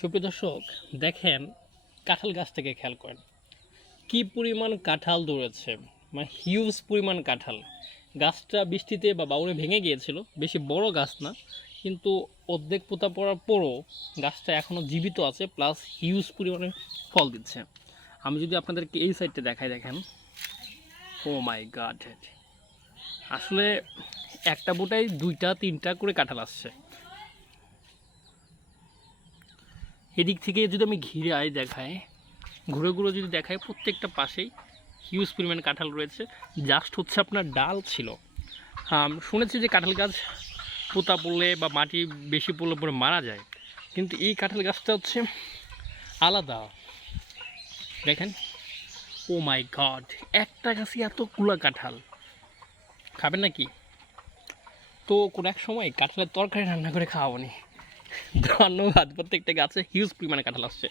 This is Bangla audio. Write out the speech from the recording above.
সুপ্রিয় দর্শক, দেখেন কাঁঠাল গাছটাকে খেয়াল করেন, কি পরিমাণ কাঁঠাল ধরেছে, মানে হিউজ পরিমাণ কাঁঠাল। গাছটা বৃষ্টিতে বা বাউরে ভেঙে গিয়েছিল, বেশি বড় গাছ না, কিন্তু অর্ধেক পোতা পড়ার পরও গাছটা এখনও জীবিত আছে, প্লাস হিউজ পরিমাণে ফল দিচ্ছে। আমি যদি আপনাদেরকে এই সাইডটা দেখাই, দেখেন, ও মাই গড, আসলে একটা বোটায় দুইটা তিনটা করে কাঁঠাল আসছে। এদিক থেকে যদি আমি ঘিরে দেখাই, ঘুরে ঘুরে যদি দেখাই, প্রত্যেকটা পাশেই হিউজ পরিমাণ কাঁঠাল রয়েছে। জাস্ট হচ্ছে আপনার ডাল ছিল। শুনেছি যে কাঁঠাল গাছ পোতা পড়লে বা মাটি বেশি পড়লে পরে মারা যায়, কিন্তু এই কাঁঠাল গাছটা হচ্ছে আলাদা। দেখেন, ও মাই গড, একটা গাছে এতগুলো কাঁঠাল, খাবেন নাকি? তো কোনো এক সময় কাঁঠালের তরকারি রান্না করে খাওয়াবো নি। ধন্যবাদ। প্রত্যেকটা গাছে হিউজ পরিমাণে কাঁঠাল আসছে।